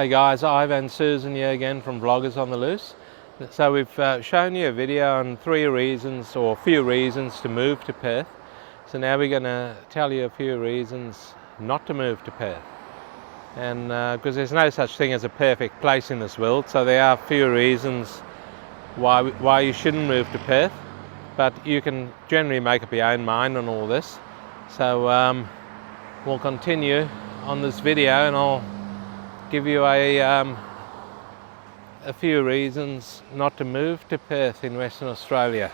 Hey guys, Ivan and Susan here again from Vloggers on the Loose. So we've shown you a video on 3 reasons or a few reasons to move to Perth. So now we're going to tell you a few reasons not to move to Perth. And because there's no such thing as a perfect place in this world, so there are a few reasons why you shouldn't move to Perth. But you can generally make up your own mind on all this. So we'll continue on this video and I'll give you a few reasons not to move to Perth in Western Australia.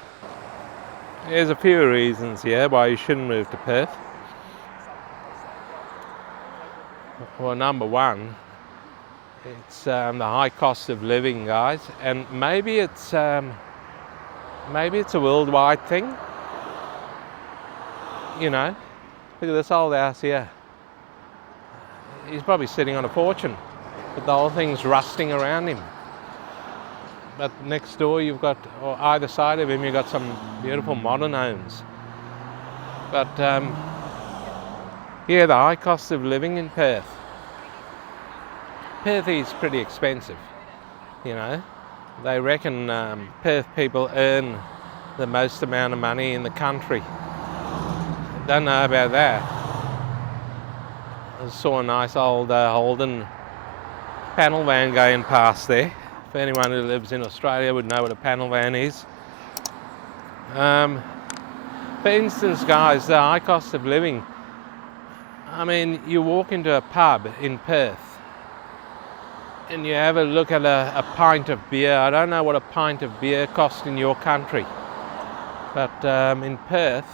There's a few reasons here why you shouldn't move to Perth. Well, number one, it's the high cost of living, guys, and maybe it's a worldwide thing. You know, look at this old house here. He's probably sitting on a fortune, but the whole thing's rusting around him. But next door you've got, or either side of him, you've got some beautiful modern homes. But yeah, the high cost of living in Perth. Perth is pretty expensive, you know. They reckon Perth people earn the most amount of money in the country. Don't know about that. I saw a nice old Holden panel van going past there. If anyone who lives in Australia would know what a panel van is. For instance, guys, the high cost of living. I mean, you walk into a pub in Perth and you have a look at a pint of beer. I don't know what a pint of beer costs in your country, but in Perth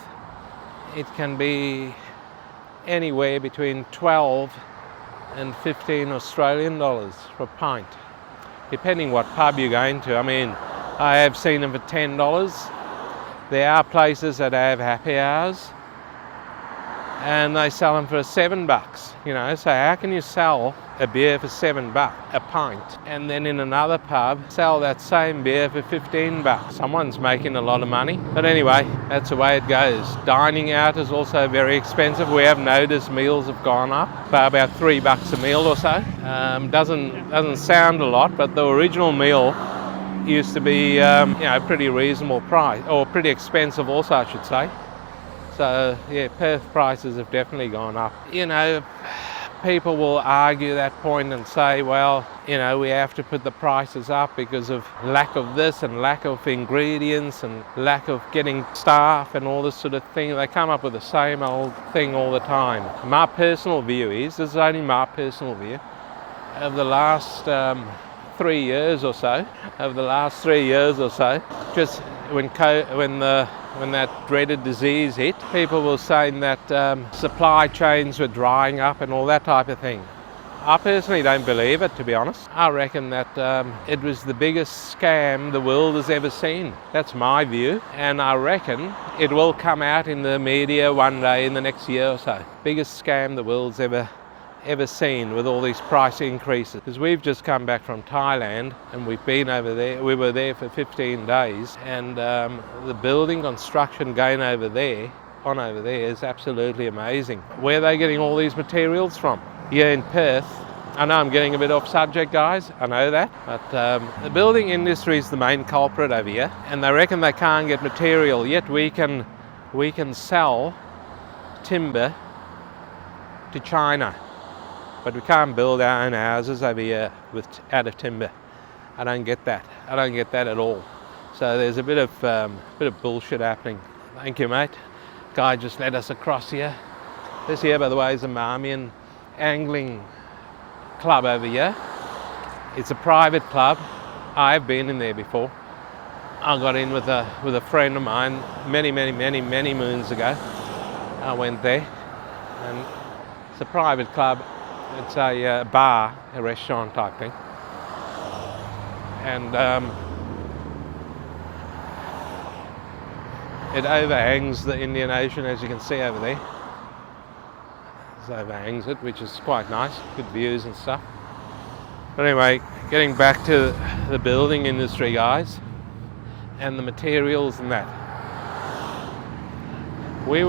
it can be anywhere between 12 and 15 Australian dollars for a pint, depending what pub you're going to. I mean, I have seen them for $10. There are places that have happy hours and they sell them for $7, you know. So how can you sell a beer for $7 a pint and then in another pub sell that same beer for $15? Someone's making a lot of money. But anyway, that's the way it goes. Dining out is also very expensive. We have noticed meals have gone up by about $3 a meal or so. Doesn't sound a lot, but the original meal used to be pretty reasonable price, or pretty expensive also, I should say. So yeah, Perth prices have definitely gone up. You know, people will argue that point and say, well, you know, we have to put the prices up because of lack of this and lack of ingredients and lack of getting staff and all this sort of thing. They come up with the same old thing all the time. My personal view is, this is only my personal view, of the last 3 years or so, just when that dreaded disease hit, people were saying that supply chains were drying up and all that type of thing. I personally don't believe it, to be honest. I reckon that it was the biggest scam the world has ever seen. That's my view, and I reckon it will come out in the media one day in the next year or so. Biggest scam the world's ever seen, with all these price increases. Because we've just come back from Thailand and we've been over there. We were there for 15 days, and the building construction going over there is absolutely amazing. Where are they getting all these materials from? Here in Perth, I know I'm getting a bit off subject, guys, I know that, but the building industry is the main culprit over here, and they reckon they can't get material, yet we can sell timber to China. But we can't build our own houses over here out of timber. I don't get that. I don't get that at all. So there's a bit of bullshit happening. Thank you, mate. Guy just led us across here. This here, by the way, is a Marmion angling club over here. It's a private club. I've been in there before. I got in with a friend of mine many moons ago. I went there, and it's a private club. It's a bar, a restaurant type thing, and it overhangs the Indian Ocean, as you can see over there. It overhangs it, which is quite nice, good views and stuff. But anyway, getting back to the building industry, guys, and the materials and that. We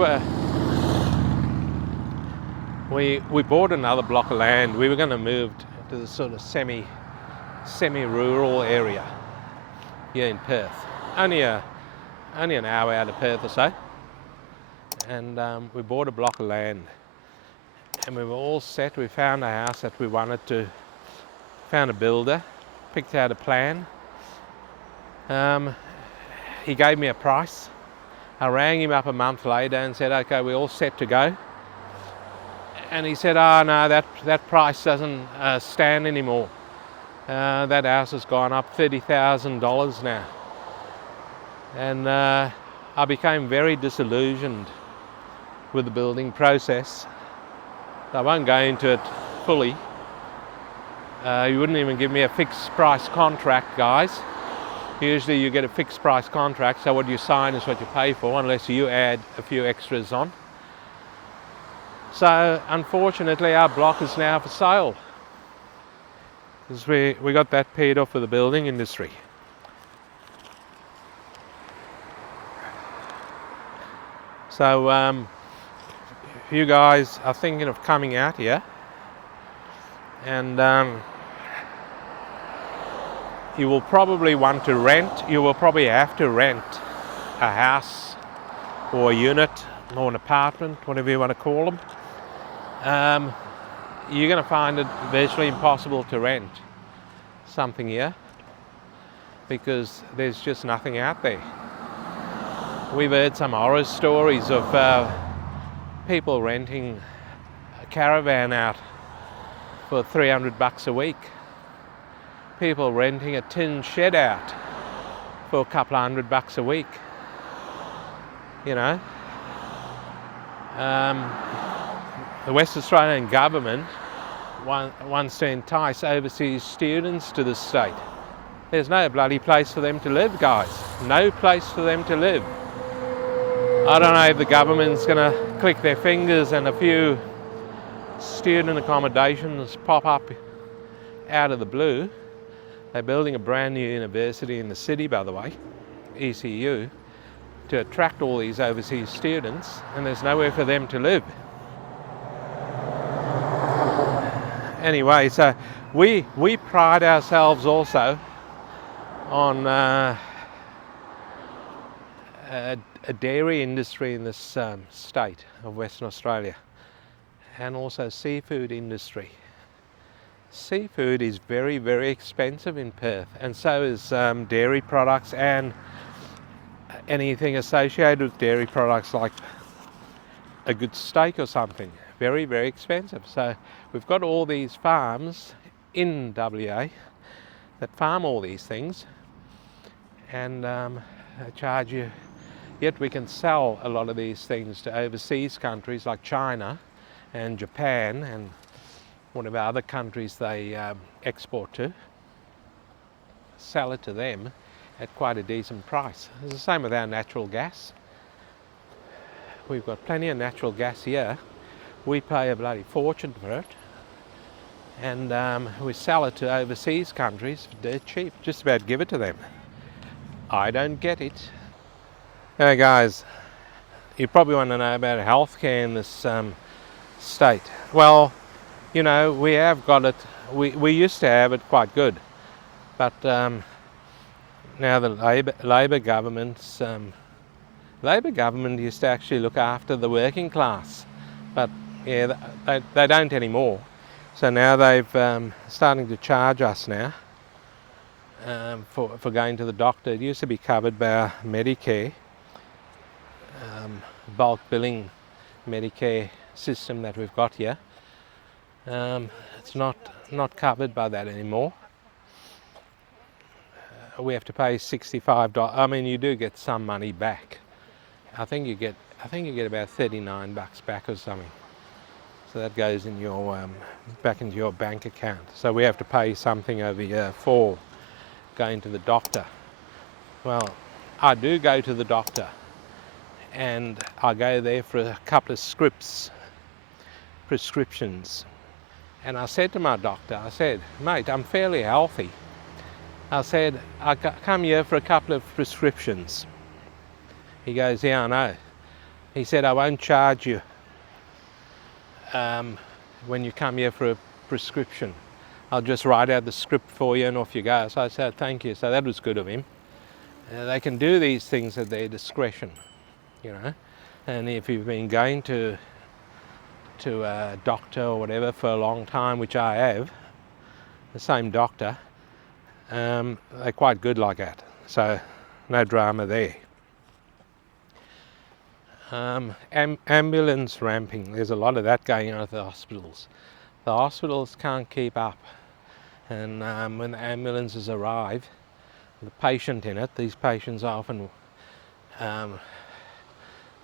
bought another block of land. We were going to move to the sort of semi-rural area here in Perth. Only an hour out of Perth or so. And we bought a block of land. And we were all set. We found a house that we wanted to, found a builder, picked out a plan. He gave me a price. I rang him up a month later and said, okay, we're all set to go. And he said, oh no, that price doesn't stand anymore. That house has gone up $30,000 now. And I became very disillusioned with the building process. I won't go into it fully. You wouldn't even give me a fixed price contract, guys. Usually you get a fixed price contract, so what you sign is what you pay for, unless you add a few extras on. So unfortunately our block is now for sale, because we got that paid off with the building industry. So if you guys are thinking of coming out here, and you will probably want to rent, you will probably have to rent a house or a unit or an apartment, whatever you want to call them. You're going to find it virtually impossible to rent something here, because there's just nothing out there. We've heard some horror stories of people renting a caravan out for $300 a week. People renting a tin shed out for a couple of $100 a week. You know, the West Australian government wants to entice overseas students to the state. There's no bloody place for them to live, guys. No place for them to live. I don't know if the government's going to click their fingers and a few student accommodations pop up out of the blue. They're building a brand new university in the city, by the way, ECU, to attract all these overseas students, and there's nowhere for them to live. Anyway, so we pride ourselves also on a dairy industry in this state of Western Australia, and also seafood industry. Seafood is very, very expensive in Perth, and so is dairy products and anything associated with dairy products, like a good steak or something. Very, very expensive. So we've got all these farms in WA that farm all these things, and charge you. Yet we can sell a lot of these things to overseas countries like China and Japan and whatever other countries they export to. Sell it to them at quite a decent price. It's the same with our natural gas. We've got plenty of natural gas here. We pay a bloody fortune for it, and we sell it to overseas countries for dirt cheap. Just about give it to them. I don't get it. Hey guys, you probably want to know about healthcare in this state. Well, you know, we have got it. We used to have it quite good, but now the Labor government used to actually look after the working class, but yeah, they don't anymore. So now they've starting to charge us now for going to the doctor. It used to be covered by our Medicare, bulk billing Medicare system that we've got here. It's not covered by that anymore. We have to pay $65. I mean, you do get some money back. I think you get about $39 back or something. So that goes in your back into your bank account. So we have to pay something over here for going to the doctor. Well, I do go to the doctor, and I go there for a couple of prescriptions. And I said to my doctor, I said, mate, I'm fairly healthy. I said, I come here for a couple of prescriptions. He goes, yeah, I know. He said, I won't charge you when you come here for a prescription. I'll just write out the script for you and off you go. So I said, thank you. So that was good of him. They can do these things at their discretion, you know. And if you've been going to a doctor or whatever for a long time, which I have, the same doctor, they're quite good like that. So no drama there. Ambulance ramping, there's a lot of that going on at the hospitals. The hospitals can't keep up, and when the ambulances arrive, the patient in it, these patients are often, they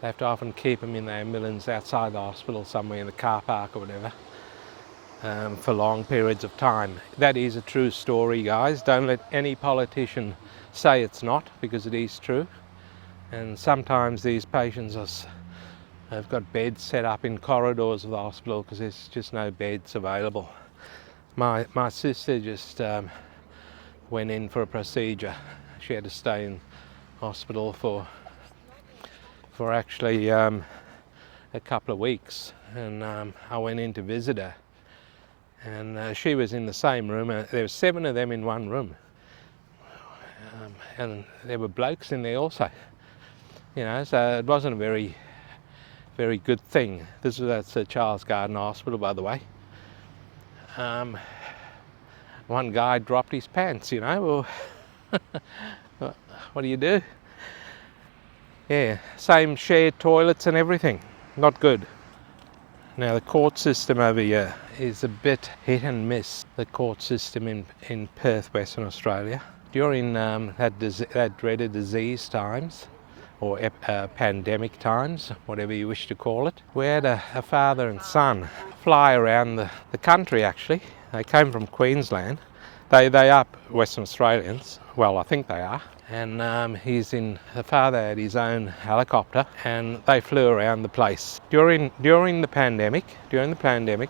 have to often keep them in the ambulance outside the hospital somewhere in the car park or whatever, for long periods of time. That is a true story, guys. Don't let any politician say it's not, because it is true. And sometimes these patients have got beds set up in corridors of the hospital because there's just no beds available. My sister just went in for a procedure. She had to stay in hospital for actually a couple of weeks, and I went in to visit her, and she was in the same room. There were 7 of them in one room, and there were blokes in there also. You know, so it wasn't a very good thing. That's Charles Garden Hospital, by the way. One guy dropped his pants, you know. Well, what do you do? Yeah, same shared toilets and everything. Not good. Now the court system over here is a bit hit and miss. The court system in Perth, Western Australia. During that dreaded disease times, or pandemic times, whatever you wish to call it, we had a father and son fly around the country actually. They came from Queensland. They are Western Australians. Well, I think they are. And the father had his own helicopter, and they flew around the place during the pandemic,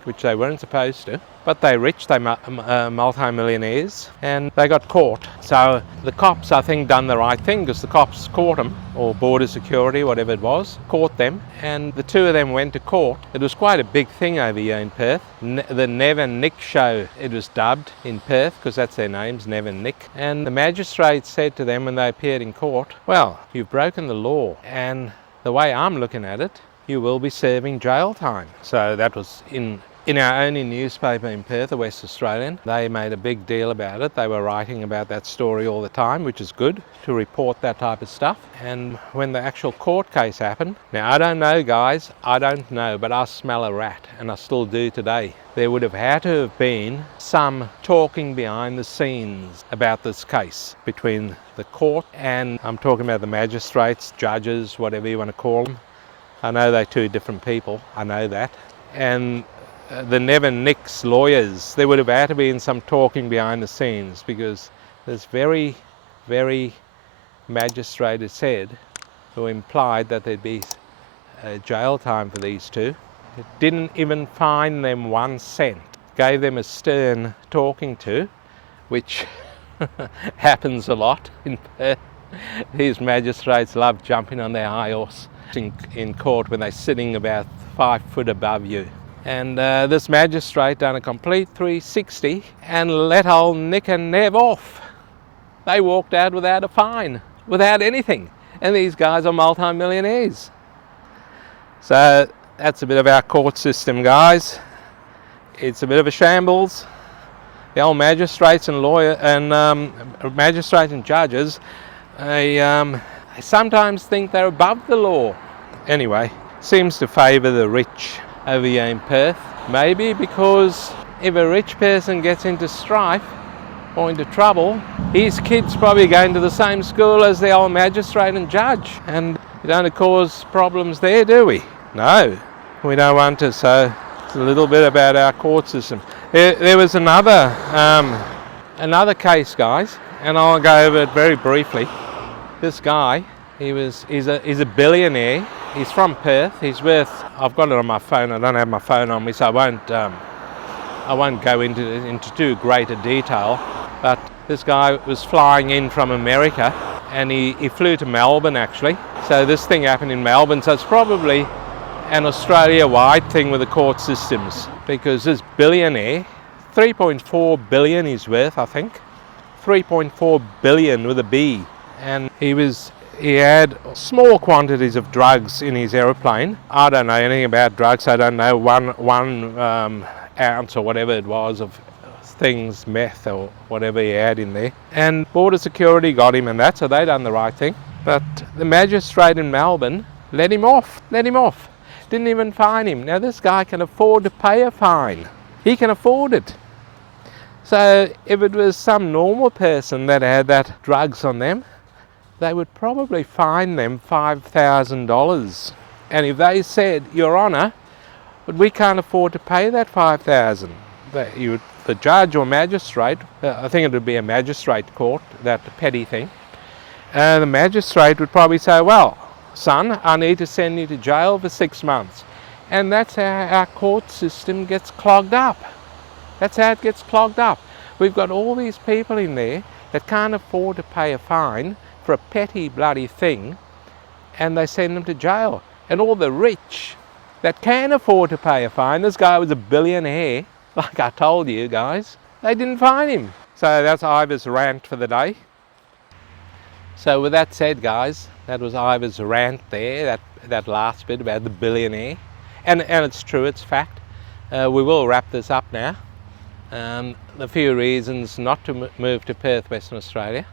which they weren't supposed to. But they're rich, they're multi-millionaires, and they got caught. So the cops, I think, done the right thing, because the cops caught them, or border security, whatever it was, caught them, and the 2 of them went to court. It was quite a big thing over here in Perth. The Nev and Nick show, it was dubbed in Perth, because that's their names, Nev and Nick. And the magistrate said to them when they appeared in court, well, you've broken the law, and the way I'm looking at it, you will be serving jail time. So that was in our only newspaper in Perth, the West Australian. They made a big deal about it. They were writing about that story all the time, which is good to report that type of stuff. And when the actual court case happened, now I don't know, guys, I don't know, but I smell a rat, and I still do today. There would have had to have been some talking behind the scenes about this case between the court and, I'm talking about the magistrates, judges, whatever you want to call them. I know they're 2 different people, I know that. And the Nev and Nick's lawyers, there would have had to be some talking behind the scenes, because there's very magistrate said, who implied that there'd be jail time for these 2. It didn't even fine them 1 cent. Gave them a stern talking to, which happens a lot in Perth. These magistrates love jumping on their high horse in court when they're sitting about 5 foot above you. And this magistrate done a complete 360 and let old Nick and Nev off. They walked out without a fine, without anything. And these guys are multi-millionaires. So that's a bit of our court system, guys. It's a bit of a shambles. The old magistrates and magistrates and judges, they sometimes think they're above the law. Anyway, seems to favour the rich over here in Perth. Maybe because if a rich person gets into strife or into trouble, his kid's probably going to the same school as the old magistrate and judge, and we don't cause problems there, do we? No, we don't want to. So it's a little bit about our court system. There was another case, guys, and I'll go over it very briefly. This guy, he's a billionaire. He's from Perth. He's worth, I've got it on my phone. I don't have my phone on me, so I won't go into too great a detail. But this guy was flying in from America, and he flew to Melbourne actually. So this thing happened in Melbourne. So it's probably an Australia-wide thing with the court systems, because this billionaire 3.4 billion he's worth, I think. 3.4 billion with a B. And he had small quantities of drugs in his aeroplane. I don't know anything about drugs. I don't know one ounce or whatever it was of things, meth or whatever he had in there. And border security got him and that, so they done the right thing. But the magistrate in Melbourne let him off. Didn't even fine him. Now this guy can afford to pay a fine. He can afford it. So if it was some normal person that had that drugs on them, they would probably fine them $5,000. And if they said, Your Honour, but we can't afford to pay that $5,000, the judge or magistrate, I think it would be a magistrate court, that petty thing, the magistrate would probably say, well, son, I need to send you to jail for 6 months. And that's how our court system gets clogged up. That's how it gets clogged up. We've got all these people in there that can't afford to pay a fine for a petty bloody thing, and they send them to jail. And all the rich that can afford to pay a fine, this guy was a billionaire, like I told you guys, they didn't fine him. So that's Ivor's rant for the day. So with that said, guys, that was Ivor's rant there, that last bit about the billionaire. And it's true, it's fact. We will wrap this up now. A few reasons not to move to Perth, Western Australia.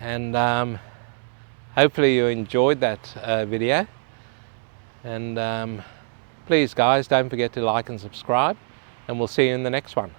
And hopefully you enjoyed that video. And please guys, don't forget to like and subscribe, and we'll see you in the next one.